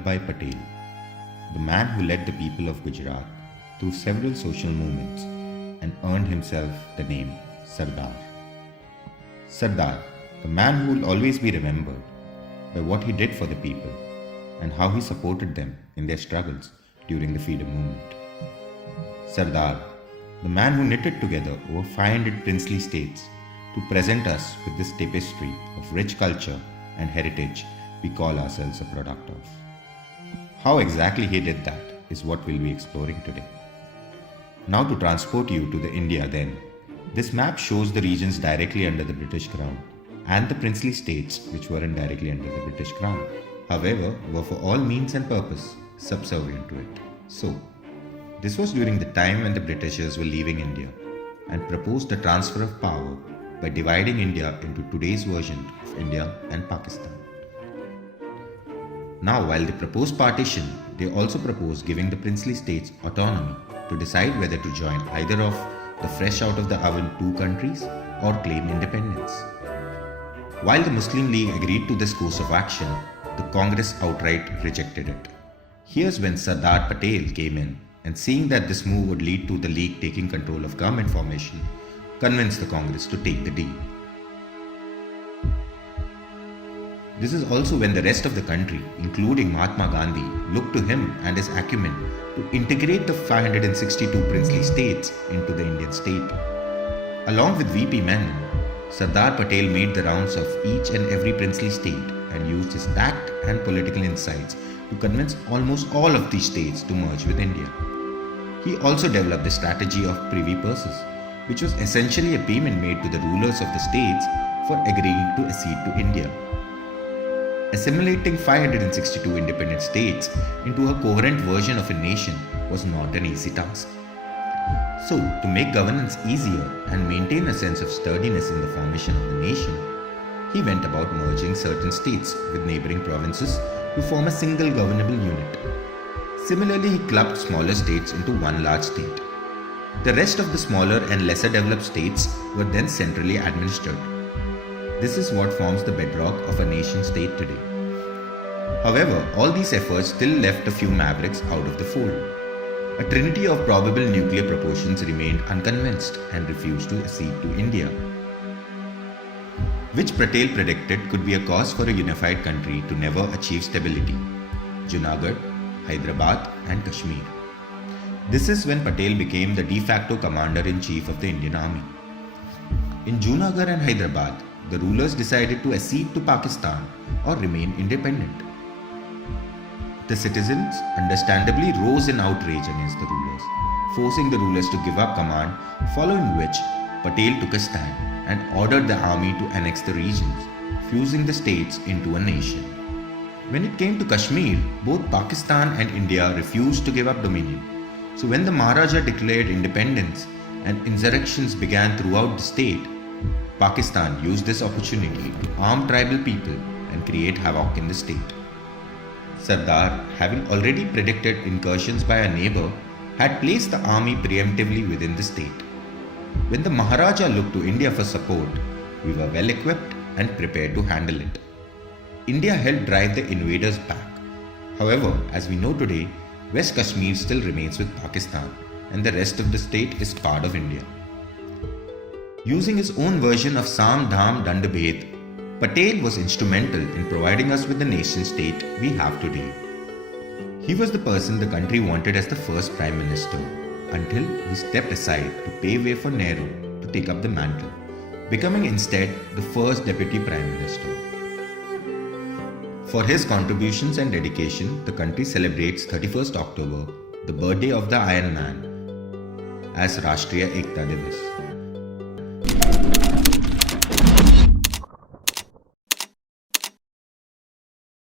Vallabhbhai Patel, the man who led the people of Gujarat through several social movements and earned himself the name Sardar. Sardar, the man who will always be remembered by what he did for the people and how he supported them in their struggles during the freedom movement. Sardar, the man who knitted together over 500 princely states to present us with this tapestry of rich culture and heritage we call ourselves a product of. How exactly he did that is what we'll be exploring today. Now to transport you to the India then, this map shows the regions directly under the British Crown and the princely states which were indirectly under the British Crown, however, were for all means and purpose subservient to it. So, this was during the time when the Britishers were leaving India and proposed the transfer of power by dividing India into today's version of India and Pakistan. Now, while they proposed partition, they also proposed giving the princely states autonomy to decide whether to join either of the fresh out of the oven two countries or claim independence. While the Muslim League agreed to this course of action, the Congress outright rejected it. Here's when Sardar Patel came in and, seeing that this move would lead to the League taking control of government formation, convinced the Congress to take the deal. This is also when the rest of the country, including Mahatma Gandhi, looked to him and his acumen to integrate the 562 princely states into the Indian state. Along with V.P. Menon, Sardar Patel made the rounds of each and every princely state and used his tact and political insights to convince almost all of these states to merge with India. He also developed the strategy of privy purses, which was essentially a payment made to the rulers of the states for agreeing to accede to India. Assimilating 562 independent states into a coherent version of a nation was not an easy task. So, to make governance easier and maintain a sense of sturdiness in the formation of the nation, he went about merging certain states with neighboring provinces to form a single governable unit. Similarly, he clubbed smaller states into one large state. The rest of the smaller and lesser developed states were then centrally administered. This is what forms the bedrock of a nation-state today. However, all these efforts still left a few mavericks out of the fold. A trinity of probable nuclear proportions remained unconvinced and refused to accede to India, which Patel predicted could be a cause for a unified country to never achieve stability: Junagadh, Hyderabad and Kashmir. This is when Patel became the de facto commander-in-chief of the Indian Army. In Junagadh and Hyderabad, the rulers decided to accede to Pakistan or remain independent. The citizens understandably rose in outrage against the rulers, forcing the rulers to give up command, following which Patel took a stand and ordered the army to annex the regions, fusing the states into a nation. When it came to Kashmir, both Pakistan and India refused to give up dominion. So when the Maharaja declared independence and insurrections began throughout the state, Pakistan used this opportunity to arm tribal people and create havoc in the state. Sardar, having already predicted incursions by a neighbor, had placed the army preemptively within the state. When the Maharaja looked to India for support, we were well equipped and prepared to handle it. India helped drive the invaders back. However, as we know today, West Kashmir still remains with Pakistan and the rest of the state is part of India. Using his own version of Sam Dham Dand Bhed, Patel was instrumental in providing us with the nation state we have today. He was the person the country wanted as the first Prime Minister until he stepped aside to pave way for Nehru to take up the mantle, becoming instead the first Deputy Prime Minister. For his contributions and dedication, the country celebrates 31st October, the birthday of the Iron Man, as Rashtriya Ekta Divas.